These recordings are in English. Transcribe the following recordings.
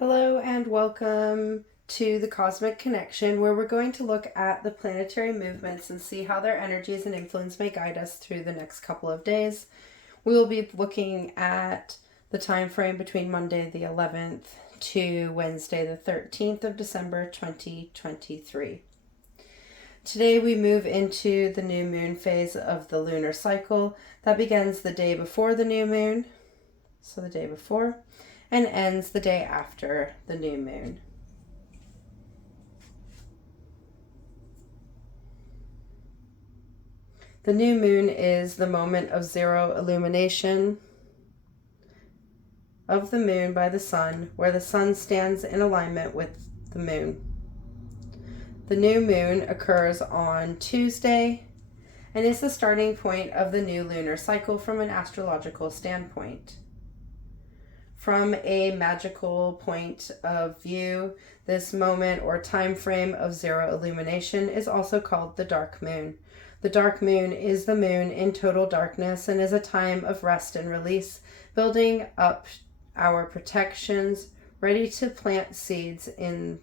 Hello and welcome to the Cosmic Connection, where we're going to look at the planetary movements and see how their energies and influence may guide us through the next couple of days. We will be looking at the time frame between Monday the 11th to Wednesday the 13th of December 2023. Today we move into the new moon phase of the lunar cycle that begins the day before the new moon, so the day before, and ends the day after the new moon. The new moon is the moment of zero illumination of the moon by the sun, where the sun stands in alignment with the moon. The new moon occurs on Tuesday and is the starting point of the new lunar cycle from an astrological standpoint. From a magical point of view, this moment or time frame of zero illumination is also called the dark moon. The dark moon is the moon in total darkness and is a time of rest and release, building up our protections, ready to plant seeds in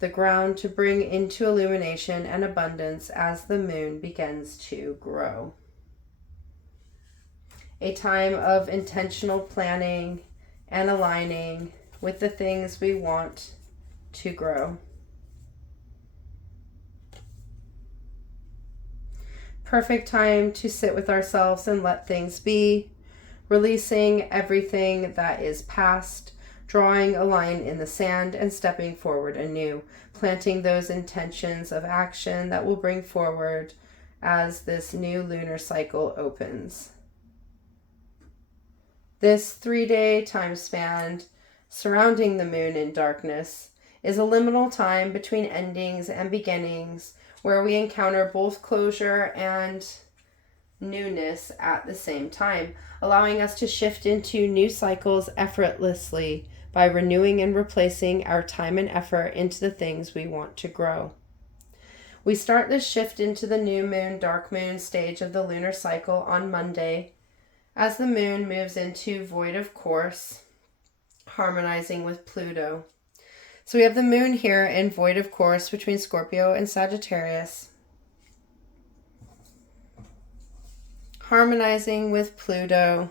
the ground to bring into illumination and abundance as the moon begins to grow. A time of intentional planning and aligning with the things we want to grow. Perfect time to sit with ourselves and let things be, releasing everything that is past, drawing a line in the sand and stepping forward anew, planting those intentions of action that will bring forward as this new lunar cycle opens. This 3-day time span surrounding the moon in darkness is a liminal time between endings and beginnings, where we encounter both closure and newness at the same time, allowing us to shift into new cycles effortlessly by renewing and replacing our time and effort into the things we want to grow. We start this shift into the new moon, dark moon stage of the lunar cycle on Monday, as the moon moves into void of course, harmonizing with Pluto. So we have the moon here in void of course between Scorpio and Sagittarius, harmonizing with Pluto,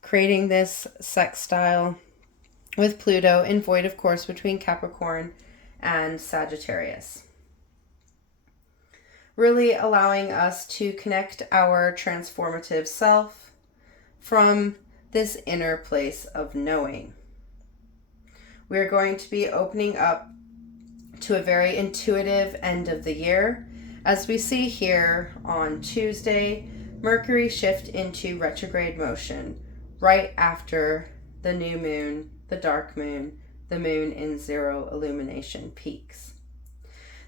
creating this sextile with Pluto in void of course between Capricorn and Sagittarius. Really allowing us to connect our transformative self from this inner place of knowing. We are going to be opening up to a very intuitive end of the year. As we see here on Tuesday, Mercury shift into retrograde motion right after the new moon, the dark moon, the moon in zero illumination peaks.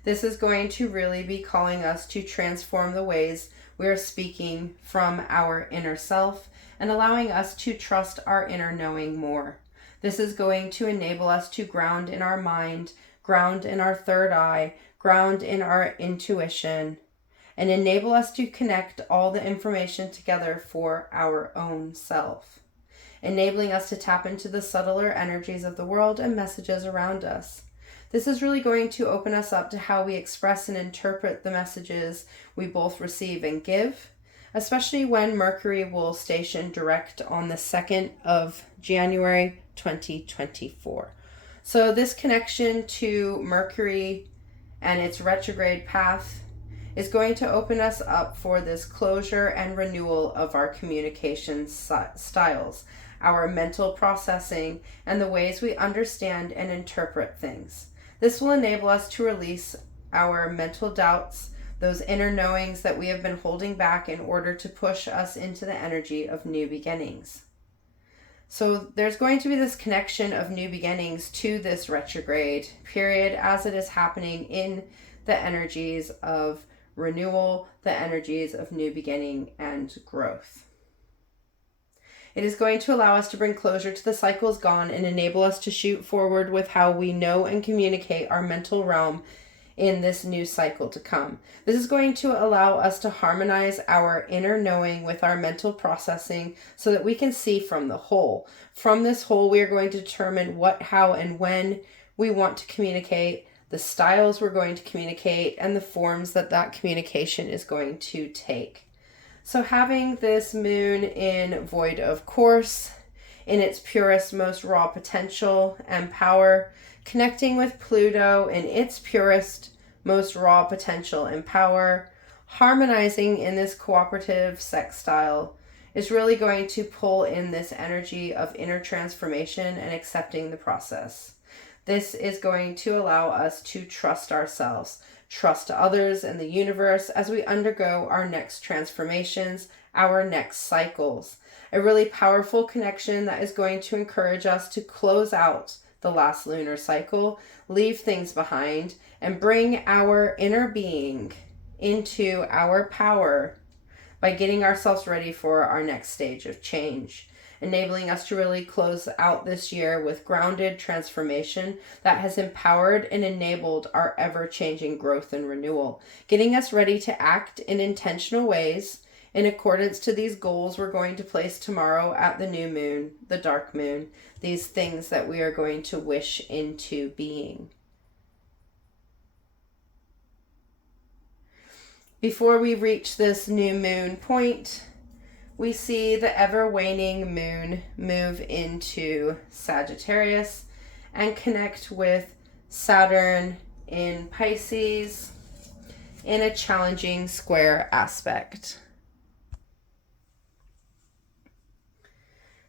This is going to really be calling us to transform the ways we are speaking from our inner self and allowing us to trust our inner knowing more. This is going to enable us to ground in our mind, ground in our third eye, ground in our intuition, and enable us to connect all the information together for our own self, enabling us to tap into the subtler energies of the world and messages around us. This is really going to open us up to how we express and interpret the messages we both receive and give, especially when Mercury will station direct on the 2nd of January 2024. So this connection to Mercury and its retrograde path is going to open us up for this closure and renewal of our communication styles, our mental processing, and the ways we understand and interpret things. This will enable us to release our mental doubts, those inner knowings that we have been holding back in order to push us into the energy of new beginnings. So there's going to be this connection of new beginnings to this retrograde period as it is happening in the energies of renewal, the energies of new beginning and growth. It is going to allow us to bring closure to the cycles gone and enable us to shoot forward with how we know and communicate our mental realm in this new cycle to come. This is going to allow us to harmonize our inner knowing with our mental processing so that we can see from the whole. From this whole, we are going to determine what, how, and when we want to communicate, the styles we're going to communicate, and the forms that that communication is going to take. So having this moon in void of course, in its purest, most raw potential and power, connecting with Pluto in its purest, most raw potential and power, harmonizing in this cooperative sextile, is really going to pull in this energy of inner transformation and accepting the process. This is going to allow us to trust ourselves, trust others and the universe as we undergo our next transformations, our next cycles. A really powerful connection that is going to encourage us to close out the last lunar cycle, leave things behind, and bring our inner being into our power by getting ourselves ready for our next stage of change, enabling us to really close out this year with grounded transformation that has empowered and enabled our ever-changing growth and renewal, getting us ready to act in intentional ways in accordance to these goals we're going to place tomorrow at the new moon, the dark moon, these things that we are going to wish into being. Before we reach this new moon point, we see the ever-waning moon move into Sagittarius and connect with Saturn in Pisces in a challenging square aspect.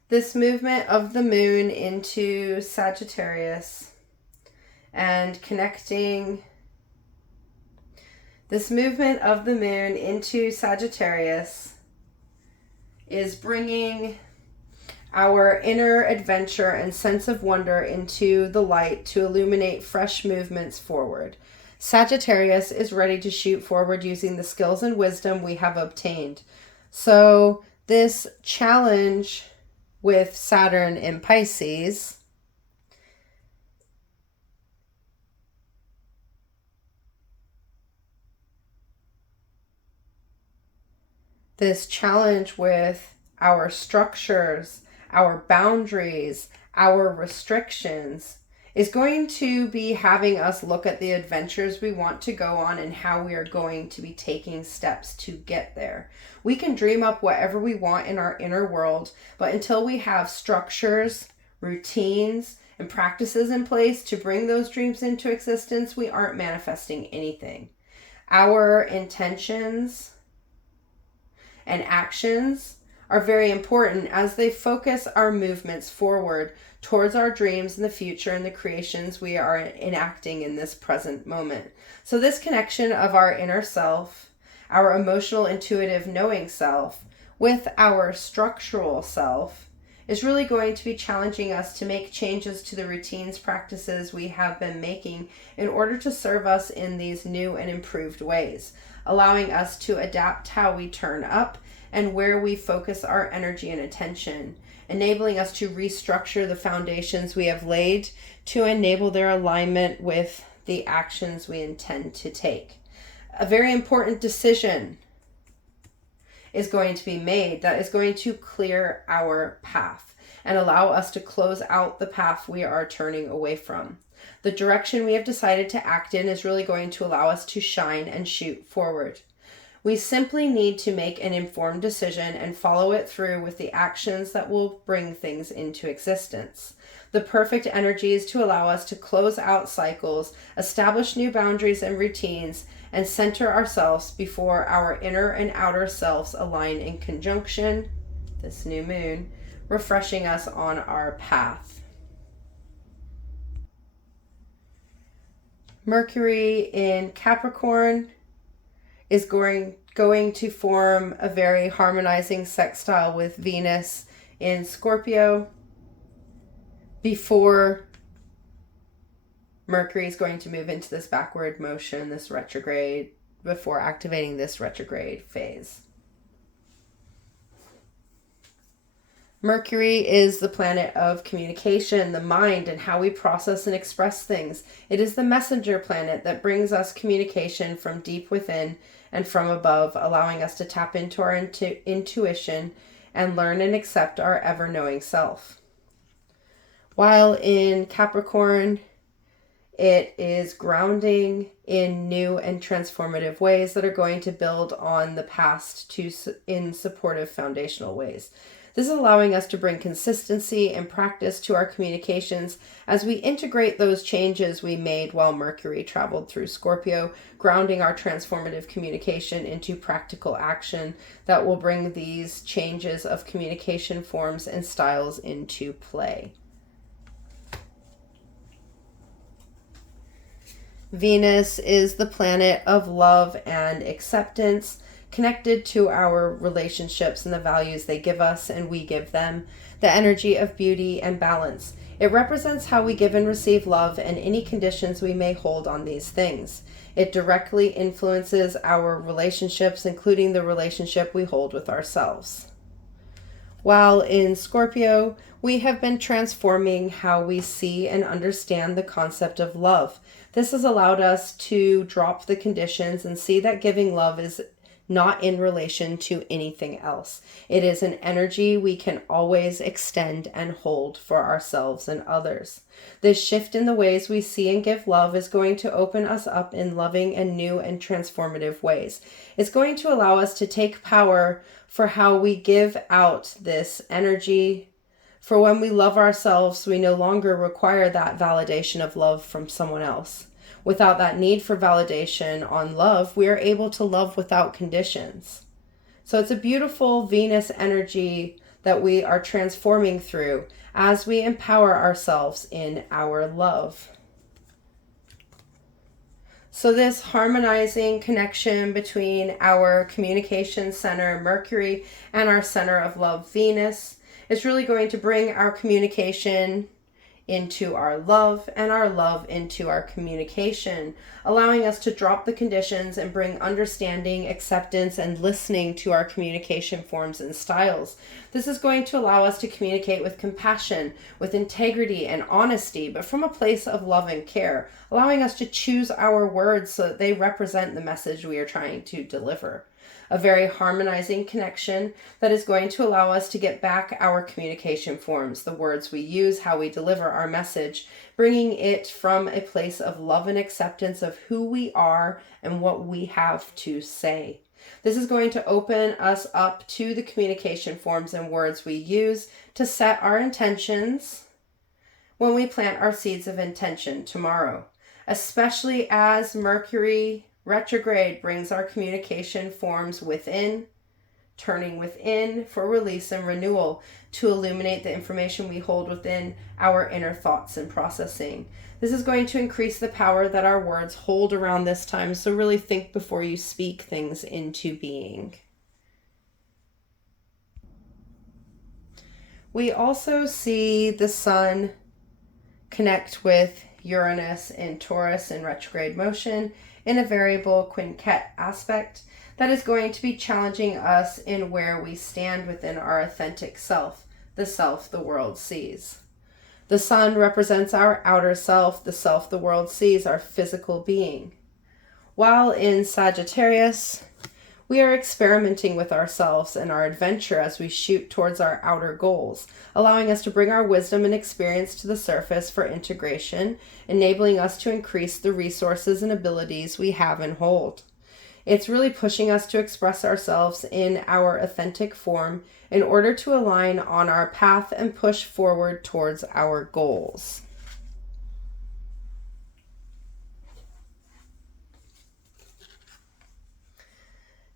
This movement of the moon into Sagittarius and connecting this movement of the moon into Sagittarius is bringing our inner adventure and sense of wonder into the light to illuminate fresh movements forward. Sagittarius is ready to shoot forward using the skills and wisdom we have obtained. So this challenge with Saturn in Pisces this challenge with our structures, our boundaries, our restrictions is going to be having us look at the adventures we want to go on and how we are going to be taking steps to get there. We can dream up whatever we want in our inner world, but until we have structures, routines, and practices in place to bring those dreams into existence, we aren't manifesting anything. Our intentions and actions are very important as they focus our movements forward towards our dreams in the future and the creations we are enacting in this present moment. So this connection of our inner self, our emotional, intuitive, knowing self, with our structural self is really going to be challenging us to make changes to the routines, practices we have been making in order to serve us in these new and improved ways, allowing us to adapt how we turn up and where we focus our energy and attention, enabling us to restructure the foundations we have laid to enable their alignment with the actions we intend to take. A very important decision is going to be made that is going to clear our path and allow us to close out the path we are turning away from. The direction we have decided to act in is really going to allow us to shine and shoot forward. We simply need to make an informed decision and follow it through with the actions that will bring things into existence. The perfect energies to allow us to close out cycles, establish new boundaries and routines, and center ourselves before our inner and outer selves align in conjunction, this new moon, refreshing us on our path. Mercury in Capricorn is going to form a very harmonizing sextile with Venus in Scorpio before Mercury is going to move into this backward motion, this retrograde, before activating this retrograde phase. Mercury is the planet of communication, the mind, and how we process and express things. It is the messenger planet that brings us communication from deep within and from above, allowing us to tap into our intuition and learn and accept our ever-knowing self. While in Capricorn, it is grounding in new and transformative ways that are going to build on the past in supportive foundational ways. This is allowing us to bring consistency and practice to our communications as we integrate those changes we made while Mercury traveled through Scorpio, grounding our transformative communication into practical action that will bring these changes of communication forms and styles into play. Venus is the planet of love and acceptance, connected to our relationships and the values they give us and we give them, the energy of beauty and balance. It represents how we give and receive love and any conditions we may hold on these things. It directly influences our relationships, including the relationship we hold with ourselves. While in Scorpio, we have been transforming how we see and understand the concept of love. This has allowed us to drop the conditions and see that giving love is not in relation to anything else. It is an energy we can always extend and hold for ourselves and others. This shift in the ways we see and give love is going to open us up in loving and new and transformative ways. It's going to allow us to take power for how we give out this energy. For when we love ourselves, we no longer require that validation of love from someone else. Without that need for validation on love, we are able to love without conditions. So it's a beautiful Venus energy that we are transforming through as we empower ourselves in our love. So this harmonizing connection between our communication center, Mercury, and our center of love, Venus, is really going to bring our communication into our love and our love into our communication, allowing us to drop the conditions and bring understanding, acceptance, and listening to our communication forms and styles. This is going to allow us to communicate with compassion, with integrity and honesty, but from a place of love and care, allowing us to choose our words so that they represent the message we are trying to deliver. A very harmonizing connection that is going to allow us to get back our communication forms, the words we use, how we deliver our message, bringing it from a place of love and acceptance of who we are and what we have to say. This is going to open us up to the communication forms and words we use to set our intentions when we plant our seeds of intention tomorrow, especially as Mercury retrograde brings our communication forms within, turning within for release and renewal to illuminate the information we hold within our inner thoughts and processing. This is going to increase the power that our words hold around this time, so really think before you speak things into being. We also see the sun connect with Uranus in Taurus in retrograde motion in a variable quintet aspect that is going to be challenging us in where we stand within our authentic self the world sees. The sun represents our outer self the world sees, our physical being. While in Sagittarius, we are experimenting with ourselves and our adventure as we shoot towards our outer goals, allowing us to bring our wisdom and experience to the surface for integration, enabling us to increase the resources and abilities we have and hold. It's really pushing us to express ourselves in our authentic form in order to align on our path and push forward towards our goals.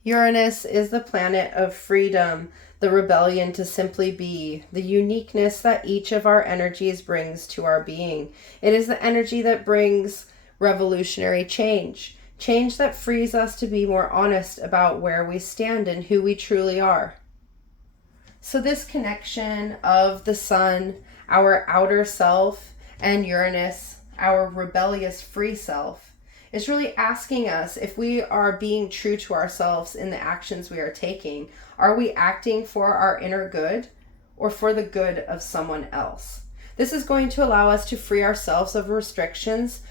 Uranus is the planet of freedom, the rebellion to simply be, the uniqueness that each of our energies brings to our being. It is the energy that brings revolutionary change that frees us to be more honest about where we stand and who we truly are. So this connection of the sun, our outer self, and Uranus, our rebellious free self, is really asking us if we are being true to ourselves in the actions we are taking. Are we acting for our inner good, or for the good of someone else. This is going to allow us to free ourselves of restrictions.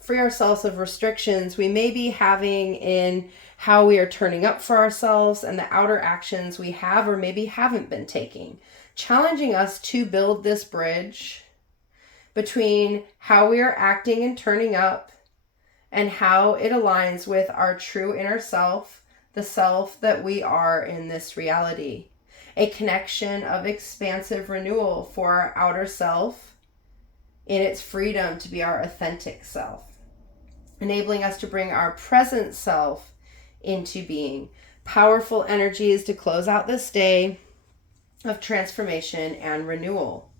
Free ourselves of restrictions we may be having in how we are turning up for ourselves and the outer actions we have or maybe haven't been taking. Challenging us to build this bridge between how we are acting and turning up and how it aligns with our true inner self, the self that we are in this reality. A connection of expansive renewal for our outer self in its freedom to be our authentic self, enabling us to bring our present self into being. Powerful energies to close out this day of transformation and renewal.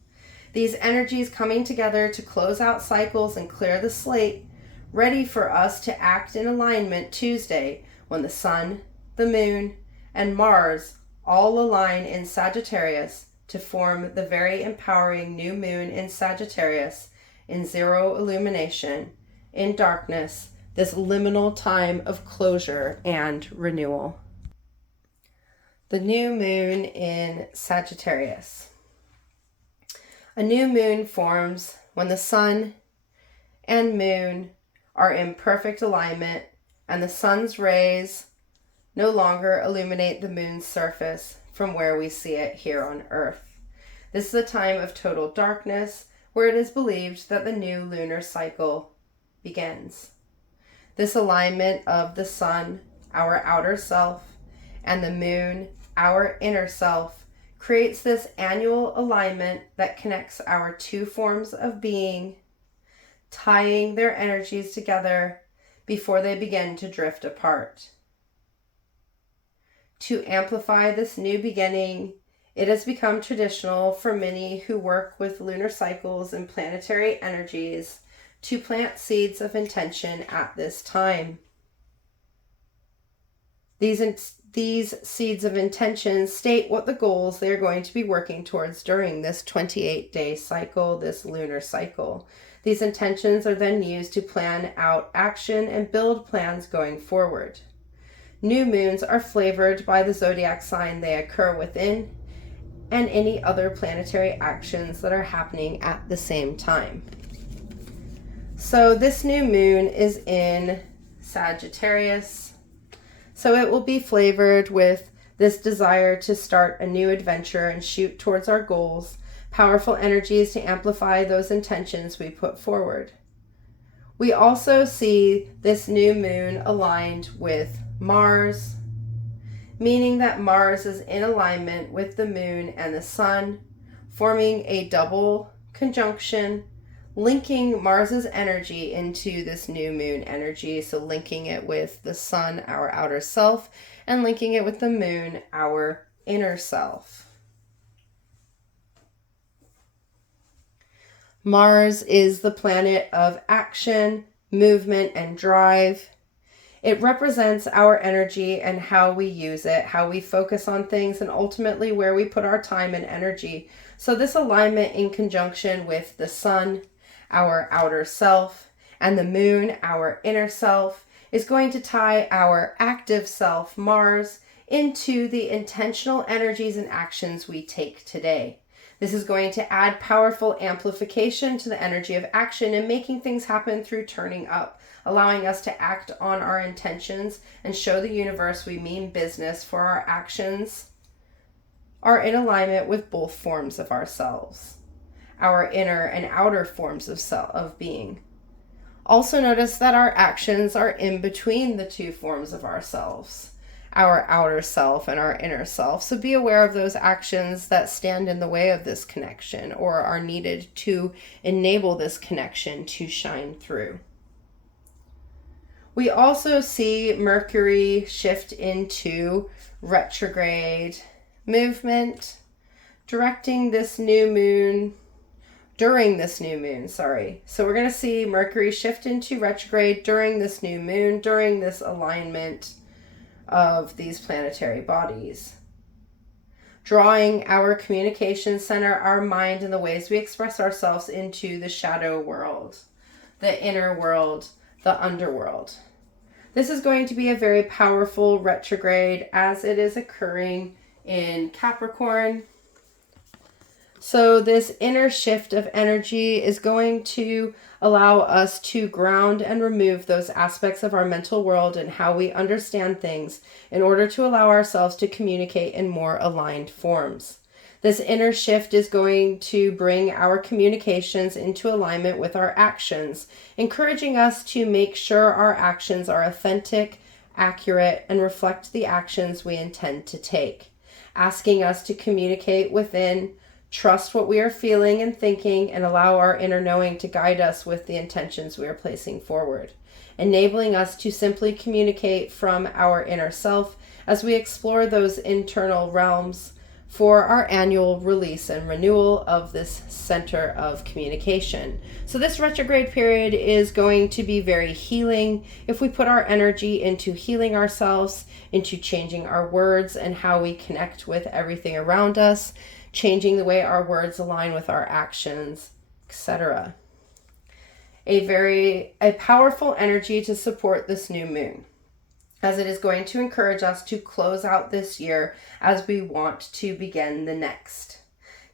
These energies coming together to close out cycles and clear the slate, ready for us to act in alignment Tuesday when the sun, the moon, and Mars all align in Sagittarius to form the very empowering new moon in Sagittarius in zero illumination, in darkness, this liminal time of closure and renewal. The new moon in Sagittarius. A new moon forms when the sun and moon are in perfect alignment and the sun's rays no longer illuminate the moon's surface from where we see it here on Earth. This is a time of total darkness where it is believed that the new lunar cycle begins. This alignment of the sun, our outer self, and the moon, our inner self, creates this annual alignment that connects our two forms of being, tying their energies together before they begin to drift apart. To amplify this new beginning, it has become traditional for many who work with lunar cycles and planetary energies to plant seeds of intention at this time. These seeds of intention state what the goals they are going to be working towards during this 28-day cycle, this lunar cycle. These intentions are then used to plan out action and build plans going forward. New moons are flavored by the zodiac sign they occur within and any other planetary actions that are happening at the same time. So this new moon is in Sagittarius. So it will be flavored with this desire to start a new adventure and shoot towards our goals, powerful energies to amplify those intentions we put forward. We also see this new moon aligned with Mars, meaning that Mars is in alignment with the moon and the sun, forming a double conjunction, linking Mars's energy into this new moon energy. So linking it with the sun, our outer self, and linking it with the moon, our inner self. Mars is the planet of action, movement, and drive. It represents our energy and how we use it, how we focus on things, and ultimately where we put our time and energy. So this alignment in conjunction with the sun, our outer self, and the moon, our inner self, is going to tie our active self, Mars, into the intentional energies and actions we take today. This is going to add powerful amplification to the energy of action and making things happen through turning up, allowing us to act on our intentions and show the universe we mean business, for our actions are in alignment with both forms of ourselves, our inner and outer forms of being. Also notice that our actions are in between the two forms of ourselves, our outer self and our inner self. So be aware of those actions that stand in the way of this connection or are needed to enable this connection to shine through. We also see Mercury shift into retrograde movement, directing this new moon, during this new moon, sorry. So we're going to see Mercury shift into retrograde during this new moon, during this alignment of these planetary bodies, drawing our communication center, our mind, and the ways we express ourselves into the shadow world, the inner world, the underworld. This is going to be a very powerful retrograde as it is occurring in Capricorn. So this inner shift of energy is going to allow us to ground and remove those aspects of our mental world and how we understand things in order to allow ourselves to communicate in more aligned forms. This inner shift is going to bring our communications into alignment with our actions, encouraging us to make sure our actions are authentic, accurate, and reflect the actions we intend to take, asking us to communicate within, trust what we are feeling and thinking, and allow our inner knowing to guide us with the intentions we are placing forward, enabling us to simply communicate from our inner self as we explore those internal realms for our annual release and renewal of this center of communication. So this retrograde period is going to be very healing if we put our energy into healing ourselves, into changing our words and how we connect with everything around us, changing the way our words align with our actions, etc. A powerful energy to support this new moon, as it is going to encourage us to close out this year as we want to begin the next.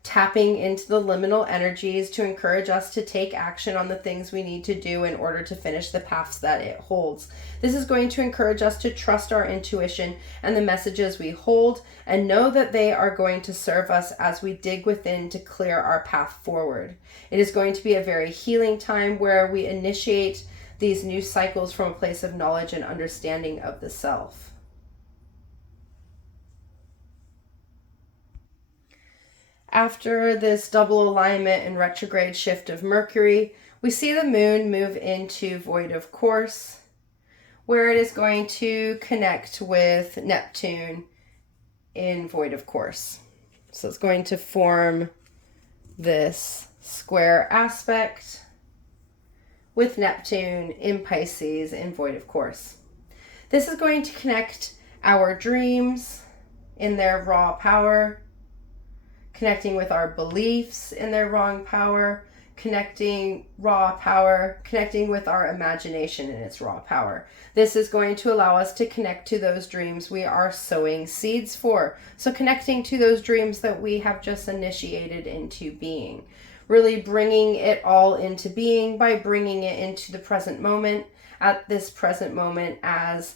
Tapping into the liminal energies to encourage us to take action on the things we need to do in order to finish the paths that it holds. This is going to encourage us to trust our intuition and the messages we hold and know that they are going to serve us as we dig within to clear our path forward. It is going to be a very healing time where we initiate these new cycles from a place of knowledge and understanding of the self. After this double alignment and retrograde shift of Mercury, we see the moon move into void of course, where it is going to connect with Neptune in void of course. So it's going to form this square aspect with Neptune in Pisces in void of course. This is going to connect our dreams in their raw power, connecting with our beliefs in their wrong power, connecting with our imagination in its raw power. This is going to allow us to connect to those dreams we are sowing seeds for. So connecting to those dreams that we have just initiated into being. Really bringing it all into being by bringing it into the present moment, at this present moment as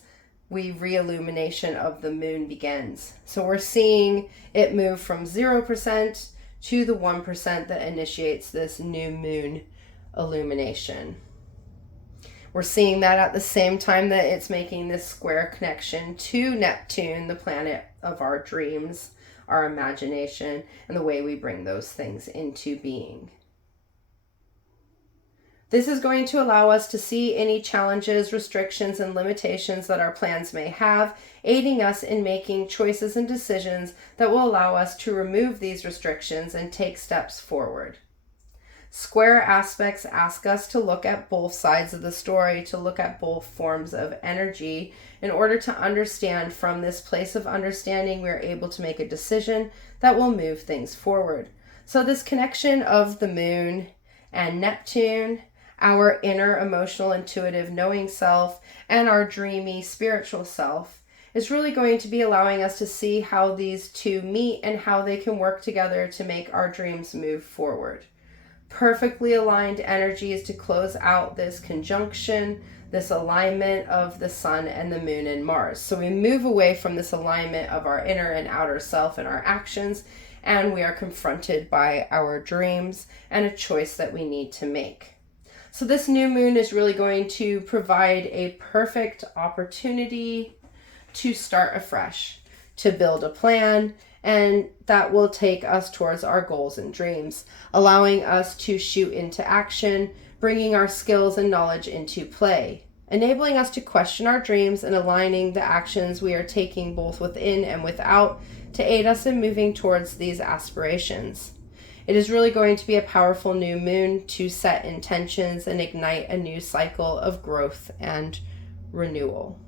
re-illumination of the moon begins. So we're seeing it move from 0% to the 1% that initiates this new moon illumination. We're seeing that at the same time that it's making this square connection to Neptune, the planet of our dreams, our imagination, and the way we bring those things into being. This is going to allow us to see any challenges, restrictions, and limitations that our plans may have, aiding us in making choices and decisions that will allow us to remove these restrictions and take steps forward. Square aspects ask us to look at both sides of the story, to look at both forms of energy. In order to understand from this place of understanding, we're able to make a decision that will move things forward. So this connection of the moon and Neptune, our inner emotional, intuitive, knowing self, and our dreamy, spiritual self, is really going to be allowing us to see how these two meet and how they can work together to make our dreams move forward. Perfectly aligned energies to close out this conjunction, this alignment of the sun and the moon and Mars. So we move away from this alignment of our inner and outer self and our actions, and we are confronted by our dreams and a choice that we need to make. So this new moon is really going to provide a perfect opportunity to start afresh, to build a plan, and that will take us towards our goals and dreams, allowing us to shoot into action, bringing our skills and knowledge into play, enabling us to question our dreams and aligning the actions we are taking both within and without to aid us in moving towards these aspirations. It is really going to be a powerful new moon to set intentions and ignite a new cycle of growth and renewal.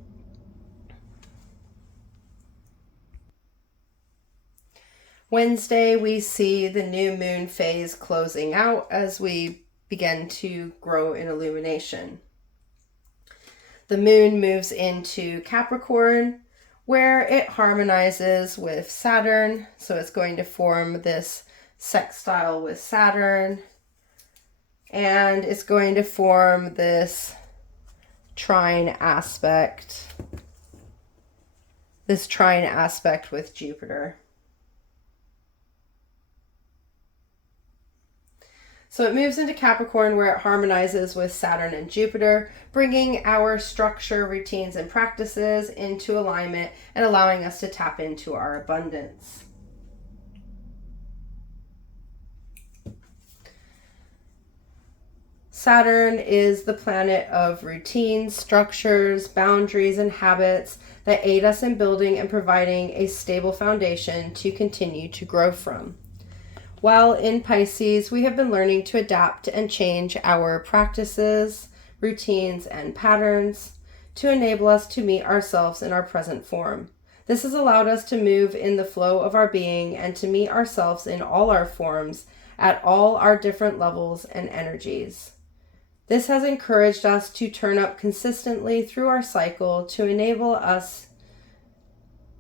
Wednesday, we see the new moon phase closing out as we begin to grow in illumination. The moon moves into Capricorn, where it harmonizes with Saturn. So it's going to form this sextile with Saturn, and it's going to form this trine aspect with Jupiter. So it moves into Capricorn, where it harmonizes with Saturn and Jupiter, bringing our structure, routines, and practices into alignment and allowing us to tap into our abundance. Saturn is the planet of routines, structures, boundaries, and habits that aid us in building and providing a stable foundation to continue to grow from. While in Pisces, we have been learning to adapt and change our practices, routines, and patterns to enable us to meet ourselves in our present form. This has allowed us to move in the flow of our being and to meet ourselves in all our forms at all our different levels and energies. This has encouraged us to turn up consistently through our cycle to enable us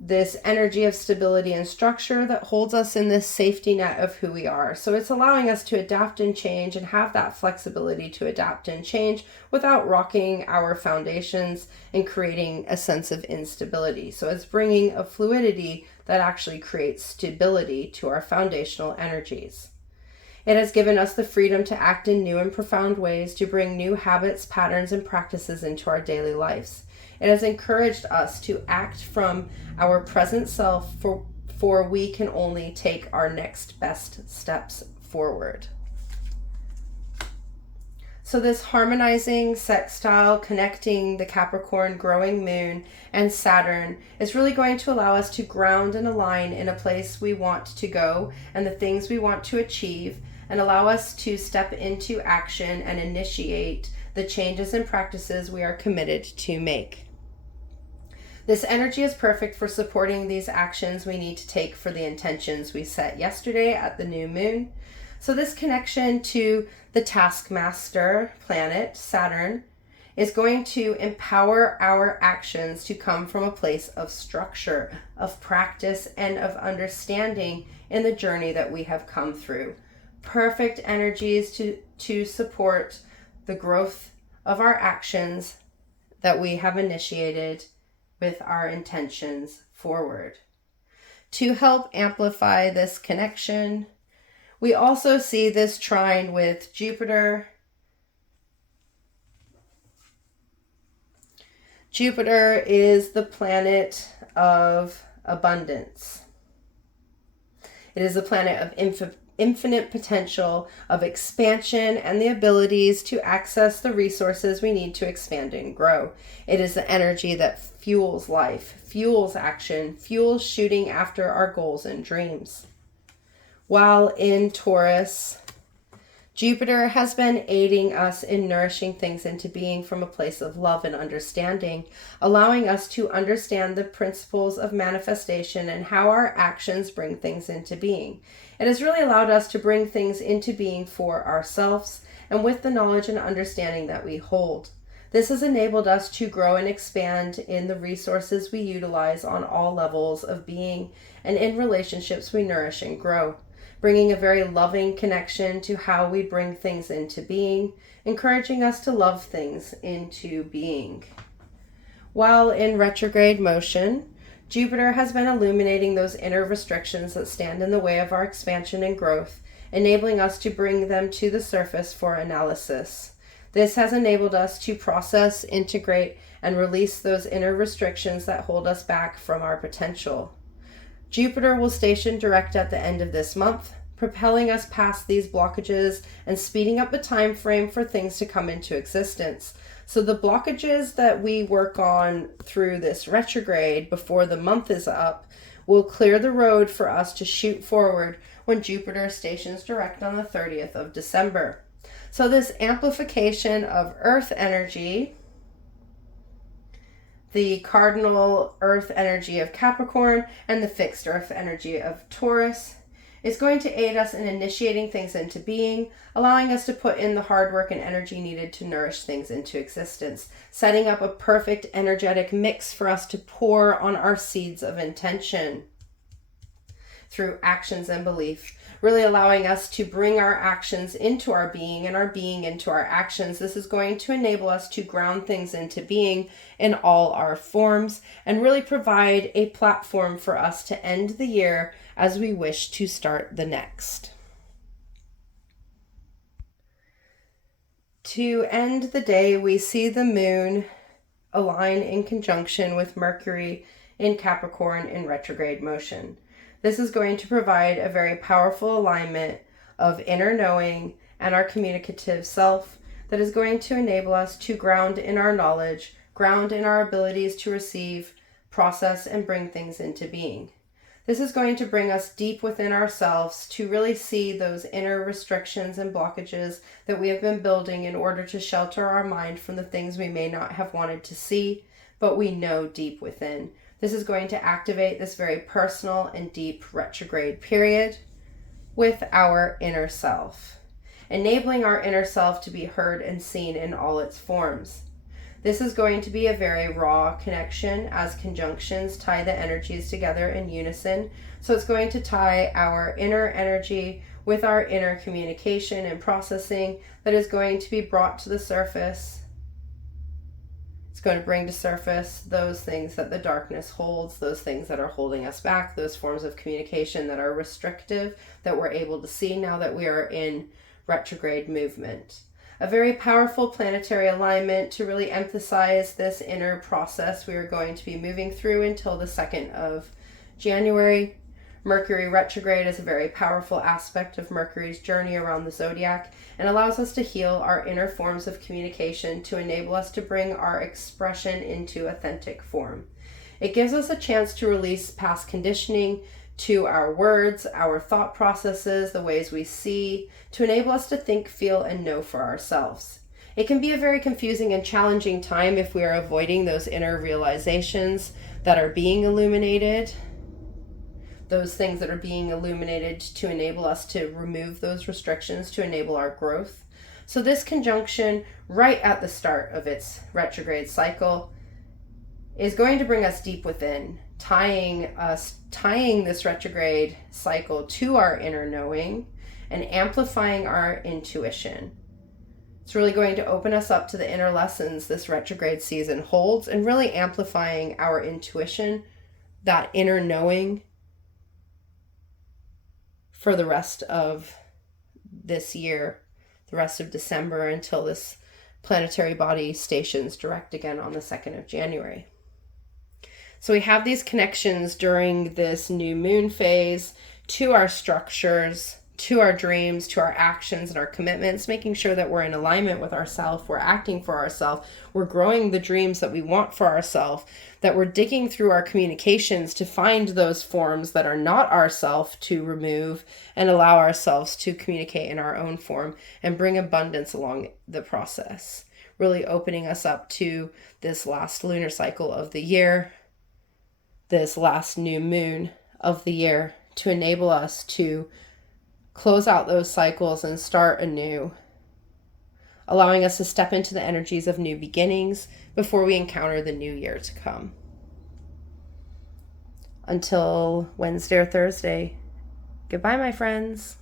this energy of stability and structure that holds us in this safety net of who we are. So it's allowing us to adapt and change and have that flexibility to adapt and change without rocking our foundations and creating a sense of instability. So it's bringing a fluidity that actually creates stability to our foundational energies. It has given us the freedom to act in new and profound ways to bring new habits, patterns, and practices into our daily lives. It has encouraged us to act from our present self, for we can only take our next best steps forward. So this harmonizing sextile connecting the Capricorn growing moon and Saturn is really going to allow us to ground and align in a place we want to go and the things we want to achieve, and allow us to step into action and initiate the changes and practices we are committed to make. This energy is perfect for supporting these actions we need to take for the intentions we set yesterday at the new moon. So this connection to the taskmaster planet, Saturn, is going to empower our actions to come from a place of structure, of practice, and of understanding in the journey that we have come through. Perfect energies to support the growth of our actions that we have initiated with our intentions forward. To help amplify this connection, we also see this trine with Jupiter. Jupiter is the planet of abundance. It is a planet of infinite potential, of expansion, and the abilities to access the resources we need to expand and grow. It is the energy that fuels life, fuels action, fuels shooting after our goals and dreams. While in Taurus, Jupiter has been aiding us in nourishing things into being from a place of love and understanding, allowing us to understand the principles of manifestation and how our actions bring things into being. It has really allowed us to bring things into being for ourselves and with the knowledge and understanding that we hold. This has enabled us to grow and expand in the resources we utilize on all levels of being and in relationships we nourish and grow, bringing a very loving connection to how we bring things into being, encouraging us to love things into being. While in retrograde motion, Jupiter has been illuminating those inner restrictions that stand in the way of our expansion and growth, enabling us to bring them to the surface for analysis. This has enabled us to process, integrate, and release those inner restrictions that hold us back from our potential. Jupiter will station direct at the end of this month, propelling us past these blockages and speeding up the time frame for things to come into existence. So the blockages that we work on through this retrograde before the month is up will clear the road for us to shoot forward when Jupiter stations direct on the 30th of December. So this amplification of Earth energy, the cardinal Earth energy of Capricorn and the fixed Earth energy of Taurus, is going to aid us in initiating things into being, allowing us to put in the hard work and energy needed to nourish things into existence, setting up a perfect energetic mix for us to pour on our seeds of intention through actions and belief, really allowing us to bring our actions into our being and our being into our actions. This is going to enable us to ground things into being in all our forms and really provide a platform for us to end the year as we wish to start the next. To end the day, we see the moon align in conjunction with Mercury in Capricorn in retrograde motion. This is going to provide a very powerful alignment of inner knowing and our communicative self that is going to enable us to ground in our knowledge, ground in our abilities to receive, process, and bring things into being. This is going to bring us deep within ourselves to really see those inner restrictions and blockages that we have been building in order to shelter our mind from the things we may not have wanted to see, but we know deep within. This is going to activate this very personal and deep retrograde period with our inner self, enabling our inner self to be heard and seen in all its forms. This is going to be a very raw connection as conjunctions tie the energies together in unison. So it's going to tie our inner energy with our inner communication and processing that is going to be brought to the surface. It's going to bring to surface those things that the darkness holds, those things that are holding us back, those forms of communication that are restrictive that we're able to see now that we are in retrograde movement. A very powerful planetary alignment to really emphasize this inner process we are going to be moving through until the 2nd of January. Mercury retrograde is a very powerful aspect of Mercury's journey around the zodiac and allows us to heal our inner forms of communication to enable us to bring our expression into authentic form. It gives us a chance to release past conditioning to our words, our thought processes, the ways we see, to enable us to think, feel, and know for ourselves. It can be a very confusing and challenging time if we are avoiding those inner realizations that are being illuminated, those things that are being illuminated to enable us to remove those restrictions, to enable our growth. So this conjunction, right at the start of its retrograde cycle, is going to bring us deep within, tying this retrograde cycle to our inner knowing and amplifying our intuition. It's really going to open us up to the inner lessons this retrograde season holds and really amplifying our intuition, that inner knowing, for the rest of this year, the rest of December, until this planetary body stations direct again on the 2nd of January. So we have these connections during this new moon phase to our structures, to our dreams, to our actions and our commitments, making sure that we're in alignment with ourselves, we're acting for ourselves, we're growing the dreams that we want for ourselves, that we're digging through our communications to find those forms that are not ourself to remove and allow ourselves to communicate in our own form and bring abundance along the process. Really opening us up to this last lunar cycle of the year, this last new moon of the year, to enable us to close out those cycles and start anew, allowing us to step into the energies of new beginnings before we encounter the new year to come. Until Wednesday or Thursday, goodbye, my friends.